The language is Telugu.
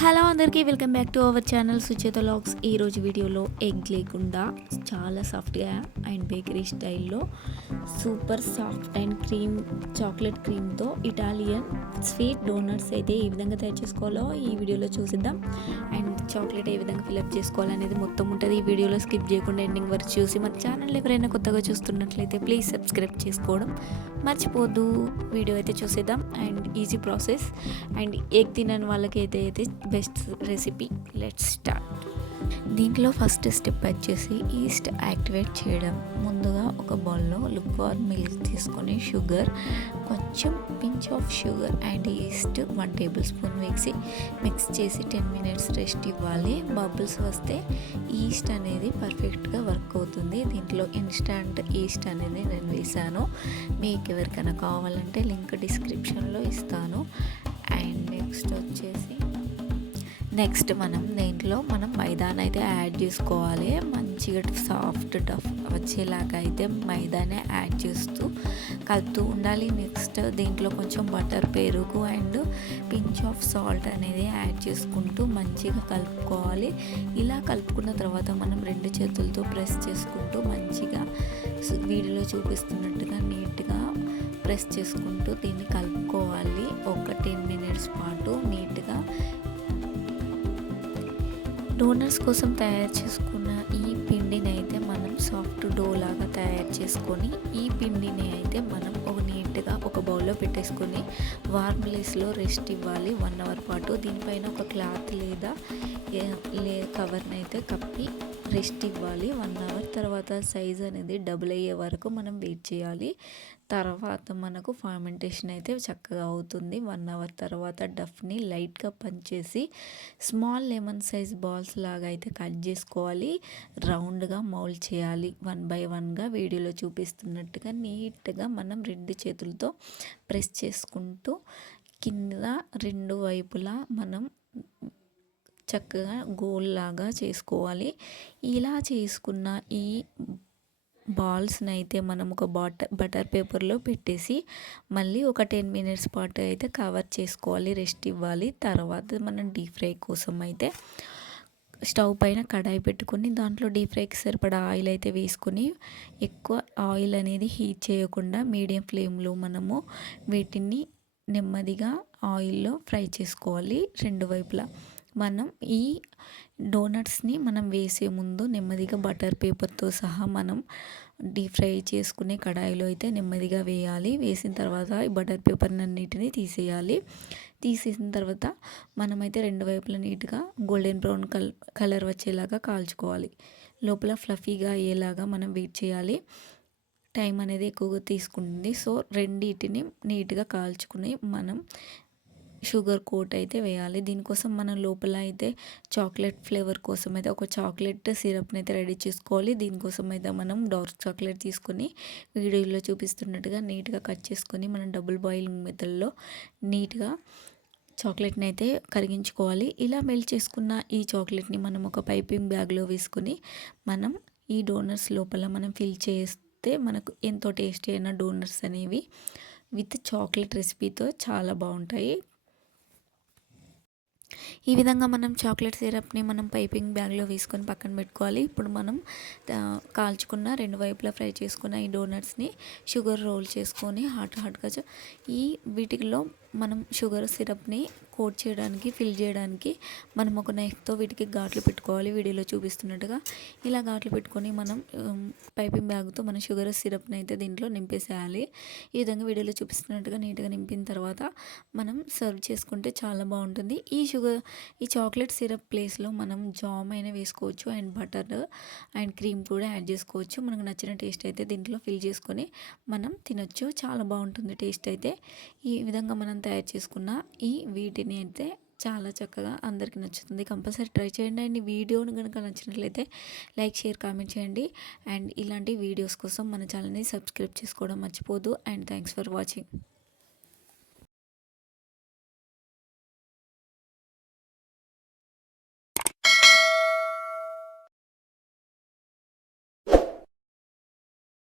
హలో అందరికీ welcome back to our channel Sucheta vlogs. ఈరోజు వీడియోలో ఎగ్ లేకుండా చాలా సాఫ్ట్గా అండ్ బేకరీ స్టైల్లో సూపర్ సాఫ్ట్ అండ్ చాక్లెట్ క్రీమ్తో ఇటాలియన్ స్వీట్ డోనట్స్ అయితే ఏ విధంగా తయారు చేసుకోవాలో ఈ వీడియోలో చూసిద్దాం. అండ్ చాక్లెట్ ఏ విధంగా ఫిల్అప్ చేసుకోవాలనేది మొత్తం ఉంటుంది. ఈ వీడియోలో స్కిప్ చేయకుండా ఎండింగ్ వరకు చూసి మన ఛానల్ ఎవరైనా కొత్తగా చూస్తున్నట్లయితే ప్లీజ్ సబ్స్క్రైబ్ చేసుకోవడం మర్చిపోద్దు. వీడియో అయితే చూసేద్దాం. And easy process and egg తినని వాళ్ళకి అయితే బెస్ట్ రెసిపీ. Let's start. దీంట్లో ఫస్ట్ స్టెప్ వచ్చేసి ఈస్ట్ యాక్టివేట్ చేయడం. ముందుగా ఒక బౌల్లో లుక్వార్మ్ మిల్క్ తీసుకొని షుగర్, కొంచెం pinch of sugar and east 1 table spoon వేసి మిక్స్ చేసి 10 మినిట్స్ రెస్ట్ ఇవ్వాలి. బబుల్స్ వస్తే ఈస్ట్ అనేది పర్ఫెక్ట్గా వర్క్ అవుతుంది. దీంట్లో ఇన్స్టంట్ ఈస్ట్ అనేది నేను వేసాను. మీకు ఎవరికైనా కావాలంటే లింక్ డిస్క్రిప్షన్లో ఇస్తాను. అండ్ నెక్స్ట్ మనం దీంట్లో మైదాని అయితే యాడ్ చేసుకోవాలి. మంచిగా సాఫ్ట్ డఫ్ వచ్చేలాగా అయితే మైదానే యాడ్ చేస్తూ కలుపుతూ ఉండాలి. నెక్స్ట్ దీంట్లో కొంచెం బటర్, పెరుగు అండ్ పించ్ ఆఫ్ సాల్ట్ అనేది యాడ్ చేసుకుంటూ మంచిగా కలుపుకోవాలి. ఇలా కలుపుకున్న తర్వాత మనం 2 చేతులతో ప్రెస్ చేసుకుంటూ మంచిగా వీడియోలో చూపిస్తున్నట్టుగా నీట్గా ప్రెస్ చేసుకుంటూ దీన్ని కలుపుకోవాలి. ఒక 10 మినిట్స్ పాటు నీట్గా. డోనట్స్ కోసం తయారు చేసుకున్న ఈ పిండిని అయితే మనం సాఫ్ట్ డో లాగా తయారు చేసుకొని ఈ పిండిని అయితే మనం నీట్గా ఒక బౌల్లో పెట్టేసుకొని వార్మ్ ప్లేస్లో రెస్ట్ ఇవ్వాలి 1 అవర్ పాటు. దీనిపైన ఒక క్లాత్ లేదా కవర్ని అయితే కప్పి రెస్ట్ ఇవ్వాలి 1 అవర్. తర్వాత సైజ్ అనేది డబుల్ అయ్యే వరకు మనం వెయిట్ చేయాలి. తర్వాత మనకు ఫర్మెంటేషన్ అయితే చక్కగా అవుతుంది. 1 అవర్ తర్వాత డఫ్ని లైట్గా పంచేసి స్మాల్ లెమన్ సైజ్ బాల్స్ లాగా అయితే కట్ చేసుకోవాలి. రౌండ్గా మౌల్డ్ చేయాలి. 1 బై 1గా వీడియోలో చూపిస్తున్నట్టుగా నీట్గా మనం 2 చేతులతో ప్రెస్ చేసుకుంటూ కింద 2 వైపులా మనం చక్కగా గోల్ లాగా చేసుకోవాలి. ఇలా చేసుకున్న ఈ బాల్స్ని అయితే మనం ఒక బటర్ పేపర్లో పెట్టేసి మళ్ళీ ఒక 10 మినిట్స్ పాటు అయితే కవర్ చేసుకోవాలి, రెస్ట్ ఇవ్వాలి. తర్వాత మనం డీప్ ఫ్రై కోసం అయితే స్టవ్ పైన కడాయి పెట్టుకొని దాంట్లో డీప్ ఫ్రైకి సరిపడా ఆయిల్ అయితే వేసుకొని ఎక్కువ ఆయిల్ అనేది హీట్ చేయకుండా మీడియం ఫ్లేమ్లో మనము వీటిని నెమ్మదిగా ఆయిల్లో ఫ్రై చేసుకోవాలి 2 వైపులా. మనం ఈ డోనట్స్ని మనం వేసే ముందు నెమ్మదిగా బటర్ పేపర్తో సహా మనం డీప్ ఫ్రై చేసుకునే కడాయిలో అయితే నెమ్మదిగా వేయాలి. వేసిన తర్వాత ఈ బటర్ పేపర్ని అన్నిటిని తీసేయాలి. తీసేసిన తర్వాత మనమైతే 2 వైపులా నీట్గా గోల్డెన్ బ్రౌన్ కలర్ వచ్చేలాగా కాల్చుకోవాలి. లోపల ఫ్లఫీగా అయ్యేలాగా మనం వెయిట్ చేయాలి. టైం అనేది ఎక్కువగా తీసుకుంటుంది. సో రెండింటిని నీట్గా కాల్చుకుని మనం షుగర్ కోట్ అయితే వేయాలి. దీనికోసం మనం లోపల అయితే చాక్లెట్ ఫ్లేవర్ కోసం అయితే ఒక చాక్లెట్ సిరప్ని అయితే రెడీ చేసుకోవాలి. దీనికోసం అయితే మనం డార్క్ చాక్లెట్ తీసుకొని వీడియోలో చూపిస్తున్నట్టుగా నీట్గా కట్ చేసుకొని మనం డబుల్ బాయిలింగ్ మెథడ్లో నీట్గా చాక్లెట్ని అయితే కరిగించుకోవాలి. ఇలా మెల్ట్ చేసుకున్న ఈ చాక్లెట్ని మనం ఒక పైపింగ్ బ్యాగ్లో వేసుకొని మనం ఈ డోనట్స్ లోపల మనం ఫిల్ చేస్తే మనకు ఎంతో టేస్టీ అయిన డోనట్స్ అనేవి విత్ చాక్లెట్ రెసిపీతో చాలా బాగుంటాయి. ఈ విధంగా మనం చాక్లెట్ సిరప్ని మనం పైపింగ్ బ్యాగ్లో వేసుకొని పక్కన పెట్టుకోవాలి. ఇప్పుడు మనం కాల్చుకున్న 2 వైపులా ఫ్రై చేసుకున్న ఈ డోనట్స్ని షుగర్ రోల్ చేసుకొని హాట్గా వీటిలో మనం షుగర్ సిరప్ని కోట్ చేయడానికి, ఫిల్ చేయడానికి మనం ఒక నైఫ్తో వీటికి ఘాట్లు పెట్టుకోవాలి. వీడియోలో చూపిస్తున్నట్టుగా ఇలా ఘాట్లు పెట్టుకొని మనం పైపింగ్ బ్యాగ్తో మన షుగర్ సిరప్ని అయితే దీంట్లో నింపేసేయాలి. ఈ విధంగా వీడియోలో చూపిస్తున్నట్టుగా నీట్గా నింపిన తర్వాత మనం సర్వ్ చేసుకుంటే చాలా బాగుంటుంది. ఈ చాక్లెట్ సిరప్ ప్లేస్లో మనం జామ్ అయినా వేసుకోవచ్చు అండ్ బటర్ అండ్ క్రీమ్ కూడా యాడ్ చేసుకోవచ్చు. మనకు నచ్చిన టేస్ట్ అయితే దీంట్లో ఫిల్ చేసుకొని మనం తినొచ్చు. చాలా బాగుంటుంది టేస్ట్ అయితే. ఈ విధంగా మనం తయారు చేసుకున్న వీటిని అయితే చాలా చక్కగా అందరికీ నచ్చుతుంది. కంపల్సరీ ట్రై చేయండి. అండ్ ఈ వీడియోని కనుక నచ్చినట్లయితే లైక్, షేర్, కామెంట్ చేయండి. అండ్ ఇలాంటి వీడియోస్ కోసం మన ఛానల్ని సబ్స్క్రైబ్ చేసుకోవడం మర్చిపోదు. And thanks for watching.